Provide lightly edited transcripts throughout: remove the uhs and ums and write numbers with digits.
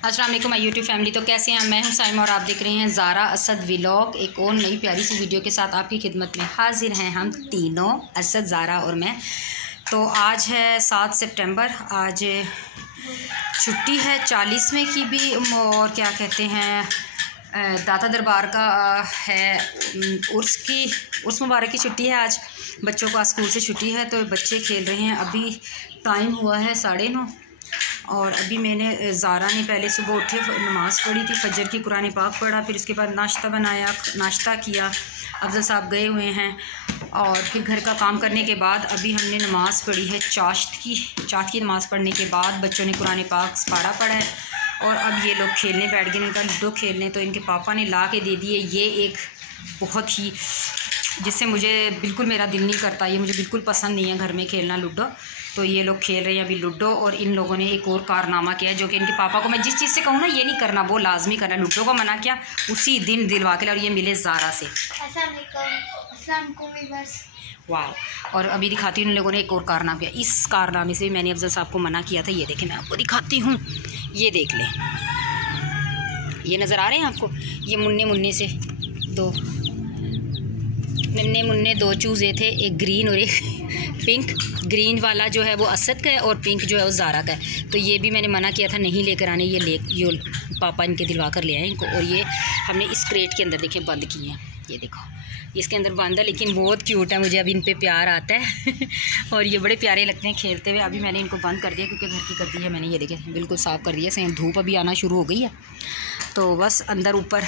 अस्सलाम वालेकुम my YouTube family. तो कैसे हैं? मैं हूं साइमा और आप देख रहे हैं ज़ारा असद व्लॉग। एक और नई प्यारी सी वीडियो के साथ आपकी खिदमत में हाजिर हैं हम तीनों, असद, ज़ारा और मैं। तो आज है 7 सितंबर। आज छुट्टी है 40वें की भी, और क्या कहते हैं दाता दरबार का है उर्स मुबारक की छुट्टी है। आज बच्चों को स्कूल से छुट्टी है तो बच्चे खेल रहे हैं। अभी टाइम हुआ है 9:30 और अभी मैंने ज़ारा ने पहले सुबह उठे नमाज़ पढ़ी थी, फजर की कुरान पाक पढ़ा, फिर उसके बाद नाश्ता बनाया, नाश्ता किया। अफजल साहब गए हुए हैं और फिर घर का काम करने के बाद अभी हमने नमाज़ पढ़ी है चाश्त की नमाज़ पढ़ने के बाद बच्चों ने कुरान पाक पारा पढ़ा है और अब ये लोग खेलने बैठ गए। इनका लूडो खेलने तो इनके पापा ने ला के दे दिए। ये एक बहुत ही जिससे मुझे बिल्कुल मेरा दिल नहीं करता, ये मुझे बिल्कुल पसंद नहीं है घर में खेलना लूडो। तो ये लोग खेल रहे हैं अभी लूडो। और इन लोगों ने एक और कारनामा किया जो कि इनके पापा को मैं जिस चीज़ से कहूँ ना ये नहीं करना वो लाजमी करना, लूडो को मना किया उसी दिन दिलवा के। और ये मिले ज़ारा से। वाह। और अभी दिखाती हूँ, उन लोगों ने एक और कारनामा किया। इस कारनामे से मैंने अफजल साहब को मना किया था। ये देखें, मैं आपको दिखाती हूँ, ये देख लें, ये नज़र आ रहे हैं आपको? ये मुन्ने से दो चूज़े थे, एक ग्रीन और एक पिंक। ग्रीन वाला जो है वो असद का है और पिंक जो है वो ज़ारा का है। तो ये भी मैंने मना किया था नहीं लेकर आने, ये पापा इनके दिलवा कर ले आए इनको। और ये हमने इस क्रेट के अंदर देखें बंद किए हैं, ये देखो इसके अंदर बंद है, लेकिन बहुत क्यूट है, मुझे अभी इन पे प्यार आता है और ये बड़े प्यारे लगते हैं खेलते हुए। अभी मैंने इनको बंद कर दिया क्योंकि घर की कर दी है मैंने, ये देखें बिल्कुल साफ़ कर दिया। सही धूप अभी आना शुरू हो गई है तो बस अंदर ऊपर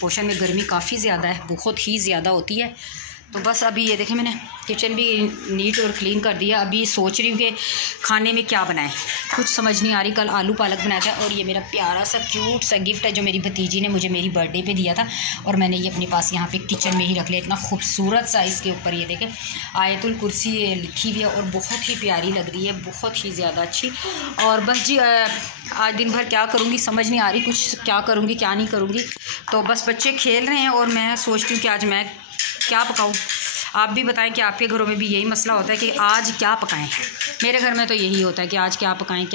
पोर्शन में गर्मी काफ़ी ज़्यादा है, बहुत ही ज़्यादा होती है। तो बस अभी ये देखें मैंने किचन भी नीट और क्लीन कर दिया। अभी सोच रही हूँ कि खाने में क्या बनाएं, कुछ समझ नहीं आ रही। कल आलू पालक बनाया था और ये मेरा प्यारा सा क्यूट सा गिफ्ट है जो मेरी भतीजी ने मुझे मेरी बर्थडे पे दिया था और मैंने ये अपने पास यहाँ पे किचन में ही रख लिया। इतना खूबसूरत सा इसके ऊपर ये देखें आयतुल कुर्सी लिखी हुई है और बहुत ही प्यारी लग रही है, बहुत ही ज़्यादा अच्छी। और बस जी आज दिन भर क्या करूँगी समझ नहीं आ रही, कुछ क्या करूँगी क्या नहीं करूँगी। तो बस बच्चे खेल रहे हैं और मैं सोचती हूँ कि आज मैं क्या पकाऊं। आप भी बताएं कि आपके घरों में भी यही मसला होता है कि आज क्या पकाएं? मेरे घर में तो यही होता है कि आज क्या पकाएं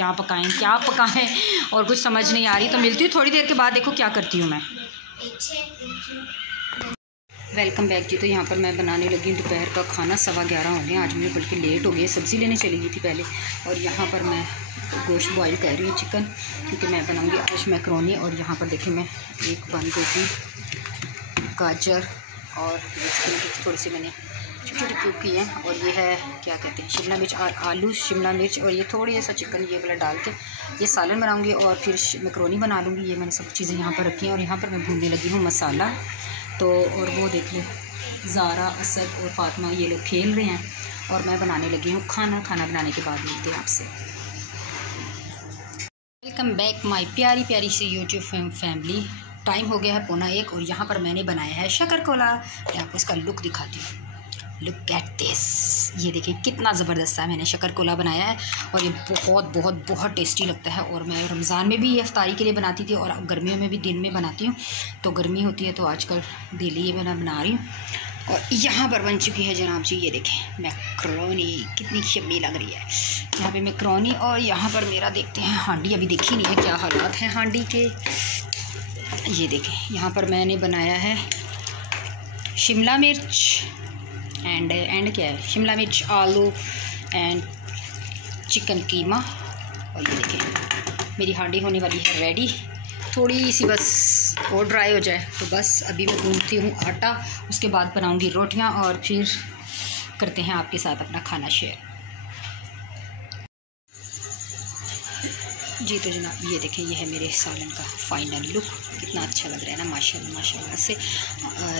और कुछ समझ नहीं आ रही। तो मिलती हूँ थोड़ी देर के बाद, देखो क्या करती हूँ मैं। वेलकम बैक जी। तो यहाँ पर मैं बनाने लगी हूँ दोपहर का खाना। 11:15 हो गए आज मुझे, बल्कि लेट हो गई, सब्ज़ी लेने चली गई थी पहले। और यहाँ पर मैं गोश्त बॉईल कर रही हूँ, चिकन, क्योंकि मैं बनाऊँगी आज मैकरोनी। और यहाँ पर देखिए मैं एक बंद गोभी, गाजर और थोड़ी सी मैंने छोटी क्यूब की हैं। और ये है क्या कहते हैं शिमला मिर्च, आलू शिमला मिर्च और ये थोड़ी सा चिकन ये वाला डाल के ये सालन बनाऊंगी और फिर मैकरोनी बना लूँगी। ये मैंने सब चीज़ें यहाँ पर रखी हैं और यहाँ पर मैं भूनने लगी हूँ मसाला। तो और वो देख लो ज़ारा, असद और फातिमा ये लोग खेल रहे हैं और मैं बनाने लगी हूँ खाना। खाना बनाने के बाद मिलते हैं आपसे। वेलकम बैक माई प्यारी प्यारी सी यूट्यूब फैमिली। टाइम हो गया है 12:45 और यहाँ पर मैंने बनाया है शक्करकोला। मैं आपको इसका लुक दिखाती हूँ, लुक एट दिस। ये देखिए कितना ज़बरदस्त है, मैंने शक्करकोला बनाया है और ये बहुत बहुत बहुत टेस्टी लगता है। और मैं रमज़ान में भी ये इफ्तारी के लिए बनाती थी और गर्मियों में भी दिन में बनाती हूँ। तो गर्मी होती है तो आजकल डेली ये मैं बना रही हूँ। और यहाँ पर बन चुकी है जनाब जी, ये देखें मैकरोनी, कितनी यम्मी लग रही है। यहाँ पे मैकरोनी और यहाँ पर मेरा देखते हैं हांडी, अभी देखी नहीं है क्या हालात हैं हांडी के। ये देखें यहाँ पर मैंने बनाया है शिमला मिर्च एंड क्या है, शिमला मिर्च, आलू एंड चिकन कीमा। और ये देखें मेरी हांडी होने वाली है रेडी, थोड़ी सी बस और ड्राई हो जाए तो बस। अभी मैं गूंथती हूँ आटा, उसके बाद बनाऊँगी रोटियाँ और फिर करते हैं आपके साथ अपना खाना शेयर जी। तो जनाब ये देखें ये है मेरे सालन का फ़ाइनल लुक, कितना अच्छा लग रहा है ना माशाल्लाह माशाल्लाह से।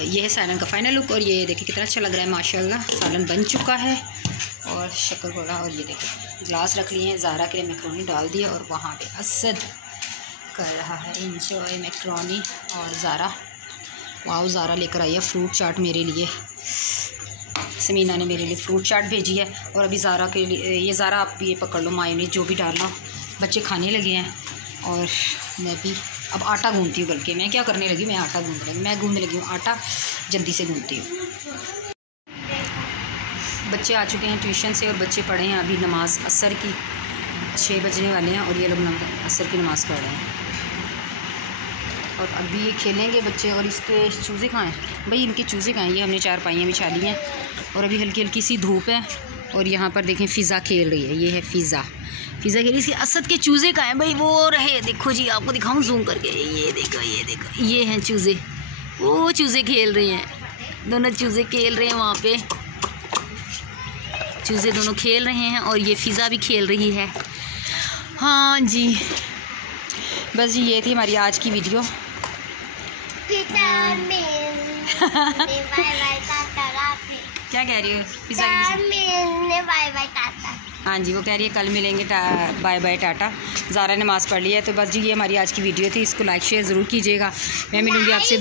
ये है सालन का फ़ाइनल लुक और ये देखें कितना अच्छा लग रहा है माशाल्लाह। सालन बन चुका है और शक्करकोला, और ये देखें ग्लास रख लिए हैं, ज़ारा के लिए मैकरोनी डाल दिया और वहाँ पे असद कर रहा है इंजॉय मैकरोनी। और ज़ारा, वाह ज़ारा लेकर आई है फ्रूट चाट मेरे लिए, समीना ने मेरे लिए फ्रूट चाट भेजी है। और अभी ज़ारा के लिए ये ज़ारा आप ये पकड़ लो मायोनीज़ जो भी डालना, बच्चे खाने लगे हैं। और मैं भी अब आटा गूंथती हूँ, बल्कि मैं क्या करने लगी, मैं आटा गूंथने लगी हूँ आटा, जल्दी से गूंथती हूँ। बच्चे आ चुके हैं ट्यूशन से और बच्चे पढ़े हैं अभी नमाज़ असर की, 6 बजने वाले हैं और ये लोग असर की नमाज़ पढ़ रहे हैं। और अभी ये खेलेंगे बच्चे। और इसके चूज़े कहाँ हैं भाई, इनके चूज़े कहाँ हैं? ये हमने चारपाइयाँ बिछा ली हैं और अभी हल्की हल्की सी धूप है। और यहाँ पर देखें फ़िज़ा खेल रही है, ये है फ़िज़ा खेल रही। इसके असद के चूज़े कहाँ हैं भाई? वो रहे, देखो जी, आपको दिखाऊँ जूम करके, ये देखो ये हैं चूज़े, वो चूज़े खेल रहे हैं, दोनों चूज़े खेल रहे हैं वहाँ पे, चूज़े दोनों खेल रहे हैं और ये फ़िज़ा भी खेल रही है। हाँ जी, बस जी ये थी हमारी आज की वीडियो। क्या कह रही हो फ़िज़ा? हाँ जी, वो कह रही है कल मिलेंगे, बाय बाय टाटा। ज़ारा ने नमाज़ पढ़ लिया है। तो बस जी ये हमारी आज की वीडियो थी, इसको लाइक शेयर ज़रूर कीजिएगा। मैं मिलूँगी आपसे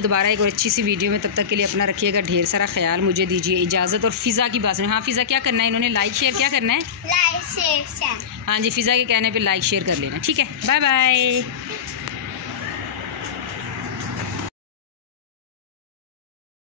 दोबारा एक और अच्छी सी वीडियो में। तब तक के लिए अपना रखिएगा ढेर सारा ख्याल। मुझे दीजिए इजाज़त। और फ़िज़ा की बात में, हाँ फ़िज़ा क्या करना है, इन्होंने लाइक शेयर क्या करना है? Like share. हाँ जी, फ़िज़ा के कहने पर लाइक शेयर कर लेना, ठीक है। Bye bye.